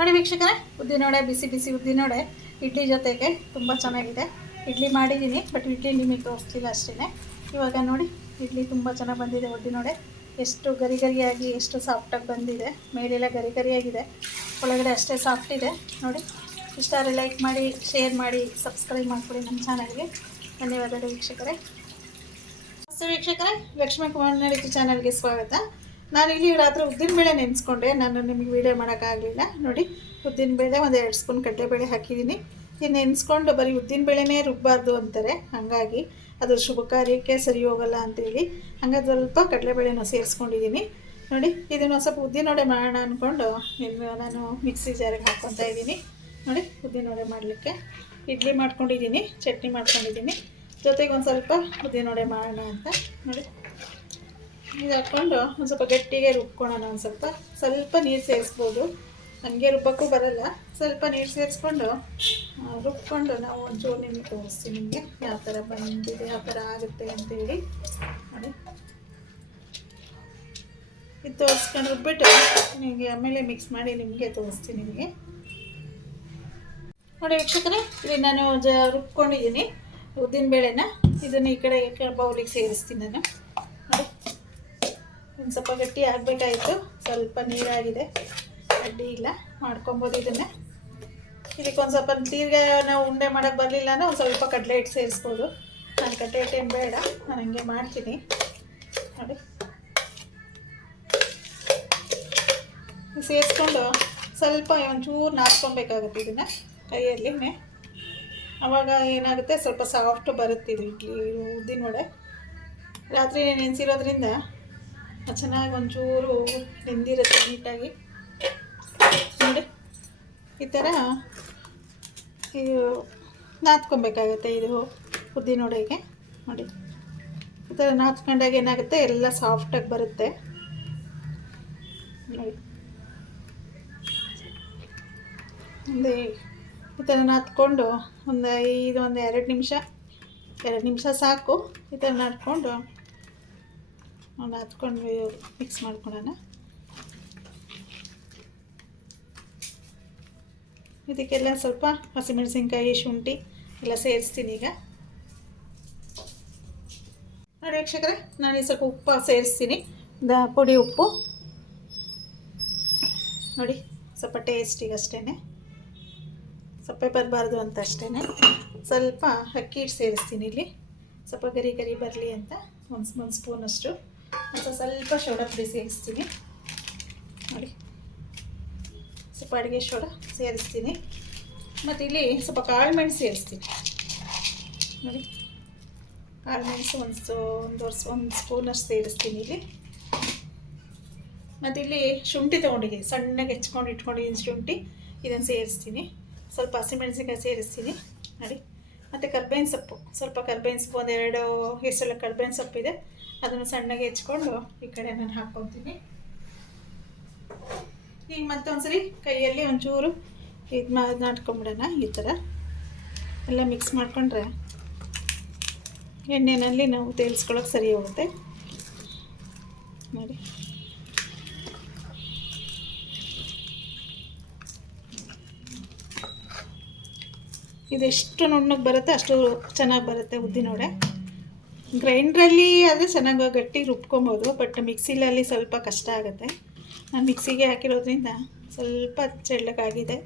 ನೋಡಿ ವೀಕ್ಷಕರೇ, ಉದ್ದಿನವಡೆ ಬಿಸಿ ಬಿಸಿ ಉದ್ದಿನವಡೆ ಇಡ್ಲಿ ಜೊತೆಗೆ ತುಂಬ ಚೆನ್ನಾಗಿದೆ. ಇಡ್ಲಿ ಮಾಡಿದ್ದೀನಿ, ಬಟ್ ಇಡ್ಲಿ ನಿಮಗೆ ತೋರಿಸ್ತಿಲ್ಲ ಅಷ್ಟೇ. ಇವಾಗ ನೋಡಿ ಇಡ್ಲಿ ತುಂಬ ಚೆನ್ನಾಗಿ ಬಂದಿದೆ. ಉದ್ದಿನವಡೆ ಎಷ್ಟು ಗರಿ ಗರಿಯಾಗಿ ಎಷ್ಟು ಸಾಫ್ಟಾಗಿ ಬಂದಿದೆ. ಮೇಲೆಲ್ಲ ಗರಿ ಗರಿಯಾಗಿದೆ, ಒಳಗಡೆ ಅಷ್ಟೇ ಸಾಫ್ಟ್ ಇದೆ. ನೋಡಿ, ಇಷ್ಟಾದ್ರೆ ಲೈಕ್ ಮಾಡಿ, ಶೇರ್ ಮಾಡಿ, ಸಬ್ಸ್ಕ್ರೈಬ್ ಮಾಡಿಕೊಡಿ ನಮ್ಮ ಚಾನಲ್ಗೆ. ಧನ್ಯವಾದಗಳು ವೀಕ್ಷಕರೇ. ವೀಕ್ಷಕರೇ, ಲಕ್ಷ್ಮೀ ಕುಮಾರ್ ನಡಿತು ಚಾನಲ್ಗೆ ಸ್ವಾಗತ. ನಾನಿಲ್ಲಿ ರಾತ್ರಿ ಉದ್ದಿನಬೇಳೆ ನೆನೆಸ್ಕೊಂಡೆ. ನಾನು ನಿಮಗೆ ವೀಡಿಯೋ ಮಾಡೋಕ್ಕಾಗಲಿಲ್ಲ. ನೋಡಿ, ಉದ್ದಿನಬೇಳೆ ಒಂದು 2 ಸ್ಪೂನ್ ಕಡಲೆಬೇಳೆ ಹಾಕಿದ್ದೀನಿ. ಇದು ನೆನೆಸ್ಕೊಂಡು ಬರೀ ಉದ್ದಿನಬೇಳೆನೇ ರುಬ್ಬಾರ್ದು ಅಂತಾರೆ, ಹಾಗಾಗಿ ಅದು ಶುಭ ಕಾರ್ಯಕ್ಕೆ ಸರಿ ಹೋಗಲ್ಲ ಅಂತೇಳಿ ಹಂಗೆ ಸ್ವಲ್ಪ ಕಡಲೆಬೇಳೆನ ಸೇರಿಸ್ಕೊಂಡಿದ್ದೀನಿ. ನೋಡಿ, ಇದನ್ನು ಸ್ವಲ್ಪ ಉದ್ದಿನವಡೆ ಮಾಡೋಣ ಅಂದ್ಕೊಂಡು ನಾನು ಮಿಕ್ಸಿ ಜಾರಿಗೆ ಹಾಕ್ಕೊತಾ ಇದ್ದೀನಿ. ನೋಡಿ, ಉದ್ದಿನವಡೆ ಮಾಡಲಿಕ್ಕೆ ಇಡ್ಲಿ ಮಾಡ್ಕೊಂಡಿದ್ದೀನಿ, ಚಟ್ನಿ ಮಾಡ್ಕೊಂಡಿದ್ದೀನಿ, ಜೊತೆಗೆ ಒಂದು ಸ್ವಲ್ಪ ಉದ್ದಿನವಡೆ ಮಾಡೋಣ ಅಂತ. ನೋಡಿ, ಇದು ಹಾಕ್ಕೊಂಡು ಒಂದು ಸ್ವಲ್ಪ ಗಟ್ಟಿಗೆ ರುಬ್ಕೊಳ್ಳೋಣ. ಒಂದು ಸ್ವಲ್ಪ ನೀರು ಸೇರಿಸ್ಬೋದು, ನನಗೆ ರುಬ್ಬಕ್ಕೂ ಬರಲ್ಲ. ಸ್ವಲ್ಪ ನೀರು ಸೇರಿಸ್ಕೊಂಡು ರುಬ್ಕೊಂಡು ನಾವು ಒಂಚೂರು ನಿಮಗೆ ತೋರಿಸ್ತೀನಿ, ನಿಮಗೆ ಯಾವ ಥರ ಬಂದಿದೆ, ಯಾವ ಥರ ಆಗುತ್ತೆ ಅಂತೇಳಿ. ನೋಡಿ, ಇದು ತೋರಿಸ್ಕೊಂಡು ರುಬ್ಬಿಟ್ಟು ನಿಮಗೆ ಆಮೇಲೆ ಮಿಕ್ಸ್ ಮಾಡಿ ನಿಮಗೆ ತೋರಿಸ್ತೀನಿ ನಿಮಗೆ. ನೋಡಿ ವೀಕ್ಷಕರೇ, ಇಲ್ಲಿ ನಾನು ರುಬ್ಕೊಂಡಿದ್ದೀನಿ ಉದ್ದಿನಬೇಳೆನ. ಇದನ್ನು ಈ ಕಡೆ ಬೌಲಿಗೆ ಸೇರಿಸ್ತೀನಿ ನಾನು. ನೋಡಿ, ಒಂದು ಸ್ವಲ್ಪ ಗಟ್ಟಿ ಆಗಬೇಕಾಯಿತು, ಸ್ವಲ್ಪ ನೀರಾಗಿದೆ, ಅಡ್ಡಿ ಇಲ್ಲ, ಮಾಡ್ಕೊಬೋದು ಇದನ್ನು. ಇದಕ್ಕೆ ಒಂದು ಸ್ವಲ್ಪ ತೀರ್ಗೆ ನಾವು ಉಂಡೆ ಮಾಡೋಕ್ಕೆ ಬರಲಿಲ್ಲ ಅಂದರೆ ಒಂದು ಸ್ವಲ್ಪ ಕಡಲೆ ಹಿಟ್ಟು ಸೇರಿಸ್ಬೋದು. ನಾನು ಕಡಲೆ ಹಿಟ್ಟೇನು ಬೇಡ, ನಾನು ಹಂಗೆ ಮಾಡ್ತೀನಿ. ನೋಡಿ, ಸೇರಿಸ್ಕೊಂಡು ಸ್ವಲ್ಪ ಒಂಚೂರು ನಾದ್ಕೊಬೇಕಾಗುತ್ತೆ ಇದನ್ನು ಕೈಯಲ್ಲಿ. ಆವಾಗ ಏನಾಗುತ್ತೆ, ಸ್ವಲ್ಪ ಸಾಫ್ಟ್ ಬರುತ್ತೆ ಇದು ಇಡ್ಲಿ ಉದ್ದಿನವಡೆ. ರಾತ್ರಿ ನೆನೆಸಿರೋದ್ರಿಂದ ಚೆನ್ನಾಗಿ ಒಂಚೂರು ನೆಂದಿರುತ್ತೆ ನೀಟಾಗಿ. ನೋಡಿ, ಈ ಥರ ಇದು ನಾದ್ಕೊಬೇಕಾಗತ್ತೆ ಇದು ಉದ್ದಿನವಡೆಗೆ. ನೋಡಿ, ಈ ಥರ ನಾದ್ಕೊಂಡಾಗ ಏನಾಗುತ್ತೆ, ಎಲ್ಲ ಸಾಫ್ಟಾಗಿ ಬರುತ್ತೆ. ನೋಡಿ, ಈ ಥರ ನಾದ್ಕೊಂಡು ಒಂದು 2 ನಿಮಿಷ ಸಾಕು. ಈ ಥರ ನಾದ್ಕೊಂಡು ಮಿಕ್ಸ್ ಮಾಡ್ಕೊಳ್ಳೋಣ. ಇದಕ್ಕೆಲ್ಲ ಸ್ವಲ್ಪ ಹಸಿಮೆಣಸಿನ್ಕಾಯಿ, ಶುಂಠಿ ಎಲ್ಲ ಸೇರಿಸ್ತೀನಿ ಈಗ. ನೋಡಿ ವೀಕ್ಷಕರೇ, ನಾನು ಸ್ವಲ್ಪ ಉಪ್ಪು ಸೇರಿಸ್ತೀನಿ, ಪುಡಿ ಉಪ್ಪು. ನೋಡಿ, ಸ್ವಲ್ಪ ಟೇಸ್ಟಿಗೆ ಅಷ್ಟೇ, ಸಪ್ಪೆ ಬರಬಾರ್ದು ಅಂತ ಅಷ್ಟೇ. ಸ್ವಲ್ಪ ಅಕ್ಕಿ ಹಿಟ್ಟು ಸೇರಿಸ್ತೀನಿ ಇಲ್ಲಿ, ಸ್ವಲ್ಪ ಗರಿ ಗರಿ ಬರಲಿ ಅಂತ. ಒಂದು ಸ್ಪೂನಷ್ಟು. ಮತ್ತು ಸ್ವಲ್ಪ ಸೋಡಾ ಪುಡಿ ಸೇರಿಸ್ತೀನಿ. ನೋಡಿ, ಸ್ವಲ್ಪ ಅಡುಗೆ ಸೋಡಾ ಸೇರಿಸ್ತೀನಿ. ಮತ್ತು ಇಲ್ಲಿ ಸ್ವಲ್ಪ ಕಾಳು ಮೆಣಸು ಸೇರಿಸ್ತೀನಿ. ನೋಡಿ, ಕಾಳು ಮೆಣಸು ಒಂದು ಸ್ಪೂನಷ್ಟು ಸೇರಿಸ್ತೀನಿ ಇಲ್ಲಿ. ಮತ್ತು ಇಲ್ಲಿ ಶುಂಠಿ ತೊಗೊಂಡಿದ್ದೀನಿ, ಸಣ್ಣಗೆ ಹೆಚ್ಕೊಂಡು ಇಟ್ಕೊಂಡಿದ್ದೀನಿ ಶುಂಠಿ, ಇದನ್ನು ಸೇರಿಸ್ತೀನಿ. ಸ್ವಲ್ಪ ಹಸಿಮೆಣಸಿನ್ಕಾಯಿ ಸೇರಿಸ್ತೀನಿ. ನೋಡಿ, ಮತ್ತು ಕರ್ಬೇವಿನ ಸೊಪ್ಪು, ಸ್ವಲ್ಪ ಕರ್ಬೇವಿನ ಸೊಪ್ಪು, 1-2 ಹೆಸರು ಕರ್ಬೇವಿನ ಸೊಪ್ಪಿದೆ, ಅದನ್ನು ಸಣ್ಣಗೆ ಹೆಚ್ಕೊಂಡು ಈ ಕಡೆ ನಾನು ಹಾಕ್ಕೊತೀನಿ. ಈಗ ಮತ್ತೆ ಒಂದ್ಸರಿ ಕೈಯಲ್ಲಿ ಒಂಚೂರು ಇದು ನಾಟ್ಕೊಂಬಿಡೋಣ. ಈ ಥರ ಎಲ್ಲ ಮಿಕ್ಸ್ ಮಾಡಿಕೊಂಡ್ರೆ ಎಣ್ಣೆಯಲ್ಲಿ ನಾವು ತೇಲ್ಸ್ಕೊಳ್ಳೋಕೆ ಸರಿ ಹೋಗುತ್ತೆ. ನೋಡಿ, ಇದೆಷ್ಟು ನುಣ್ಣಗೆ ಬರುತ್ತೆ ಅಷ್ಟು ಚೆನ್ನಾಗಿ ಬರುತ್ತೆ ಉದ್ದಿನವಡೆ. ಗ್ರೈಂಡ್ರಲ್ಲಿ ಆದರೆ ಚೆನ್ನಾಗಿ ಗಟ್ಟಿ ರುಬ್ಕೊಬೋದು, ಬಟ್ ಮಿಕ್ಸಿಲಲ್ಲಿ ಸ್ವಲ್ಪ ಕಷ್ಟ ಆಗುತ್ತೆ. ನಾನು ಮಿಕ್ಸಿಗೆ ಹಾಕಿರೋದ್ರಿಂದ ಸ್ವಲ್ಪ ಚೆಳ್ಳಗಾಗಿದೆ.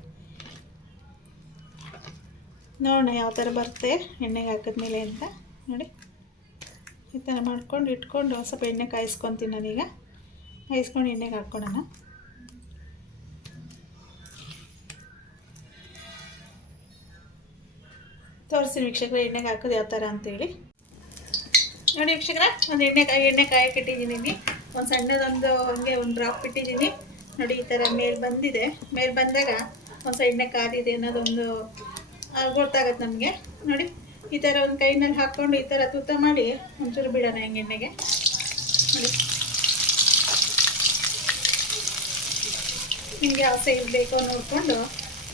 ನೋಡೋಣ ಯಾವ ಥರ ಬರುತ್ತೆ ಎಣ್ಣೆಗೆ ಹಾಕಿದ್ಮೇಲೆ ಅಂತ. ನೋಡಿ, ಈ ಥರ ಮಾಡ್ಕೊಂಡು ಇಟ್ಕೊಂಡು ಸ್ವಲ್ಪ ಎಣ್ಣೆ ಕಾಯಿಸ್ಕೊತೀನಿ ನಾನೀಗ. ಕಾಯಿಸ್ಕೊಂಡು ಎಣ್ಣೆಗೆ ಹಾಕ್ಕೊಳ್ಳೋಣ. ತೋರಿಸ್ತೀನಿ ವೀಕ್ಷಕರೇ ಎಣ್ಣೆಗೆ ಹಾಕೋದು ಯಾವ ಥರ ಅಂತೇಳಿ. ನೋಡಿ ವೀಕ್ಷಕರೇ, ಒಂದು ಎಣ್ಣೆ ಕಾಯಕ್ಕೆ ಇಟ್ಟಿದ್ದೀನಿ. ಒಂದು ಸಣ್ಣದೊಂದು ಹಂಗೆ ಒಂದು ಡ್ರಾಪ್ ಇಟ್ಟಿದ್ದೀನಿ. ನೋಡಿ, ಈ ಥರ ಮೇಲೆ ಬಂದಿದೆ. ಮೇಲೆ ಬಂದಾಗ ಒಂದು ಎಣ್ಣೆ ಕಾದಿದೆ ಅನ್ನೋದೊಂದು ಗೊತ್ತಾಗುತ್ತೆ ನಮಗೆ. ನೋಡಿ, ಈ ಥರ ಒಂದು ಕೈನಲ್ಲಿ ಹಾಕ್ಕೊಂಡು ಈ ಥರ ತೂತ ಮಾಡಿ ಒಂಚೂರು ಬಿಡೋಣ ಹೆಂಗೆ ಎಣ್ಣೆಗೆ. ನೋಡಿ, ನಿಮಗೆ ಯಾವ ಸೈಜ್ ಬೇಕೋ ನೋಡಿಕೊಂಡು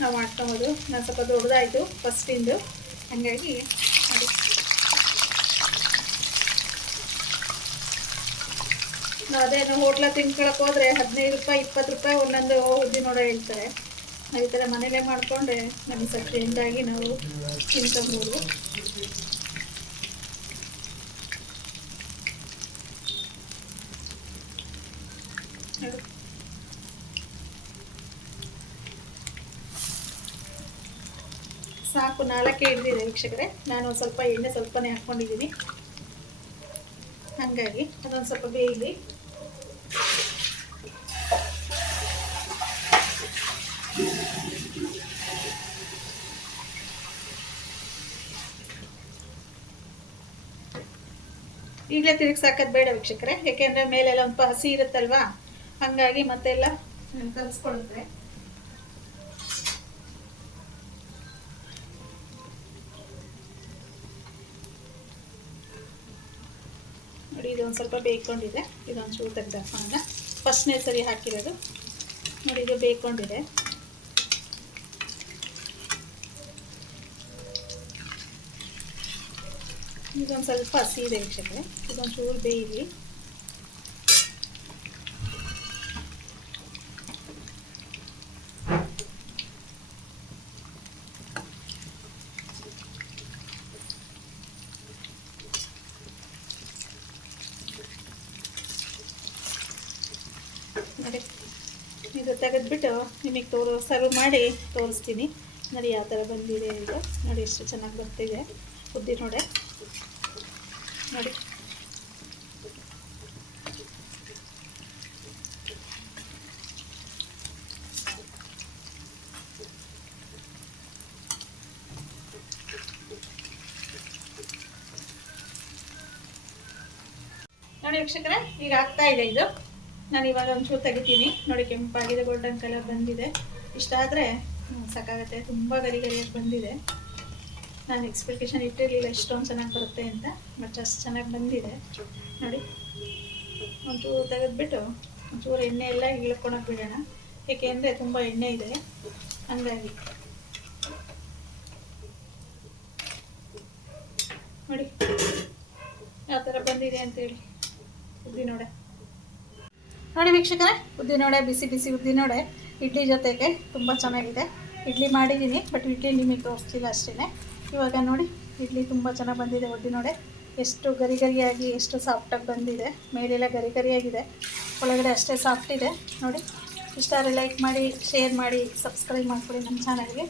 ನಾವು ಮಾಡ್ಕೊಬೋದು. ನಾನು ಸ್ವಲ್ಪ ದೊಡ್ಡದಾಯಿತು ಫಸ್ಟಿಂದು, ಹಾಗಾಗಿ ನೋಡಿ, ಅದೇನು ಹೋಟ್ಲ ತಿನ್ಕೊಳಕ್ಕೆ ಹೋದರೆ 15 ರೂಪಾಯಿ 20 ರೂಪಾಯಿ ಒಂದೊಂದು ಉದ್ದಿನವಡೆ ಹೇಳ್ತಾರೆ. ನಾವು ಈ ಥರ ಮನೇಲೇ ಮಾಡಿಕೊಂಡ್ರೆ ನಮಗೆ ಸ್ವಲ್ಪ ಟ್ರೆಂಡಾಗಿ ನಾವು ತಿನ್ಕೊಬೋದು. ಸಾಕು 4 ಹಿಡಿದಿದೆ ವೀಕ್ಷಕರೇ. ನಾನು ಸ್ವಲ್ಪ ಎಣ್ಣೆ ಸ್ವಲ್ಪನೇ ಹಾಕ್ಕೊಂಡಿದ್ದೀನಿ, ಹಾಗಾಗಿ ಅದೊಂದು ಸ್ವಲ್ಪ ಬೇಯಲಿ. ಈಗಲೇ ತಿರುಗಿಸಾಕೋದು ಬೇಡ ವೀಕ್ಷಕರೇ, ಯಾಕೆಂದರೆ ಮೇಲೆಲ್ಲ ಒಂದು ಹಸಿ ಇರುತ್ತಲ್ವಾ, ಹಾಗಾಗಿ ಮತ್ತೆಲ್ಲ ಕಲಿಸ್ಕೊಳುತ್ತೆ. ನೋಡಿ ಇದೊಂದು ಸ್ವಲ್ಪ ಬೇಯ್ಕೊಂಡಿದೆ, ಇದೊಂದು ಚೂರು ತೆಗೆದು ಹಾಕೋಣ. ಫಸ್ಟ್ನೇ ಸರಿ ಹಾಕಿರೋದು ನೋಡಿ, ಇದು ಬೇಯ್ಕೊಂಡಿದೆ. ಇದೊಂದು ಸ್ವಲ್ಪ ಹಸಿ ಇದೆ ವೀಕ್ಷಕರೇ, ಇದೊಂದು ಚೂರು ಬೇಯಲಿ. ನೋಡಿ ಇದು ತೆಗೆದ್ಬಿಟ್ಟು ನಿಮಗೆ ಸರ್ವ್ ಮಾಡಿ ತೋರಿಸ್ತೀನಿ. ನೋಡಿ ಯಾವ ಥರ ಬಂದಿದೆ ಇದು. ನೋಡಿ ಎಷ್ಟು ಚೆನ್ನಾಗಿ ಬರ್ತಿದೆ ಉದ್ದಿನವಡೆ. ನೋಡಿ ನೋಡಿ ವೀಕ್ಷಕರೇ, ಈಗ ಆಗ್ತಾ ಇದೆ ಇದು. ನಾನು ಇವಾಗ ಒಂಚೂರು ತೆಗಿತೀನಿ. ನೋಡಿ ಕೆಂಪಾಗಿದೆ, ಗೋಲ್ಡನ್ ಕಲರ್ ಬಂದಿದೆ. ಇಷ್ಟ ಆದರೆ ಸಾಕಾಗುತ್ತೆ. ತುಂಬ ಗರಿಯಾಗಿ ಬಂದಿದೆ. ನಾನು ಎಕ್ಸ್ಪೆಕ್ಟೇಷನ್ ಇಟ್ಟಿರಲಿಲ್ಲ ಇಷ್ಟೊಂದು ಚೆನ್ನಾಗಿ ಬರುತ್ತೆ ಅಂತ, ಬಟ್ ಅಷ್ಟು ಚೆನ್ನಾಗಿ ಬಂದಿದೆ. ನೋಡಿ ಒಂಚೂರು ತೆಗೆದ್ಬಿಟ್ಟು ಒಂಚೂರು ಎಣ್ಣೆ ಎಲ್ಲ ಇಳ್ಕೊಳಕ್ಕೆ ಬಿಡೋಣ, ಏಕೆಂದರೆ ತುಂಬ ಎಣ್ಣೆ ಇದೆ ಹಂಗಾಗಿ. ನೋಡಿ ಯಾವ ಥರ ಬಂದಿದೆ ಅಂತೇಳಿ ಉದ್ದಿನವಡೆ. ನೋಡಿ ವೀಕ್ಷಕರೇ, ಉದ್ದಿನವಡೆ ಬಿಸಿ ಬಿಸಿ ಉದ್ದಿನವಡೆ ಇಡ್ಲಿ ಜೊತೆಗೆ ತುಂಬ ಚೆನ್ನಾಗಿದೆ. ಇಡ್ಲಿ ಮಾಡಿದ್ದೀನಿ, ಬಟ್ ಇಡ್ಲಿ ನಿಮಗೆ ತೋರಿಸ್ತಿಲ್ಲ ಅಷ್ಟೇ. ಇವಾಗ ನೋಡಿ ಇಡ್ಲಿ ತುಂಬ ಚೆನ್ನಾಗಿ ಬಂದಿದೆ. ಉದ್ದಿನವಡೆ ಎಷ್ಟು ಗರಿ ಗರಿಯಾಗಿ ಎಷ್ಟು ಸಾಫ್ಟಾಗಿ ಬಂದಿದೆ. ಮೇಲೆಲ್ಲ ಗರಿ ಗರಿಯಾಗಿದೆ, ಒಳಗಡೆ ಅಷ್ಟೇ ಸಾಫ್ಟ್ ಇದೆ. ನೋಡಿ ಇಷ್ಟ ಆದರೆ ಲೈಕ್ ಮಾಡಿ, ಶೇರ್ ಮಾಡಿ, ಸಬ್ಸ್ಕ್ರೈಬ್ ಮಾಡಿಕೊಡಿ ನಮ್ಮ ಚಾನಲ್ಗೆ.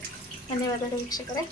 ಧನ್ಯವಾದಗಳು ವೀಕ್ಷಕರೇ.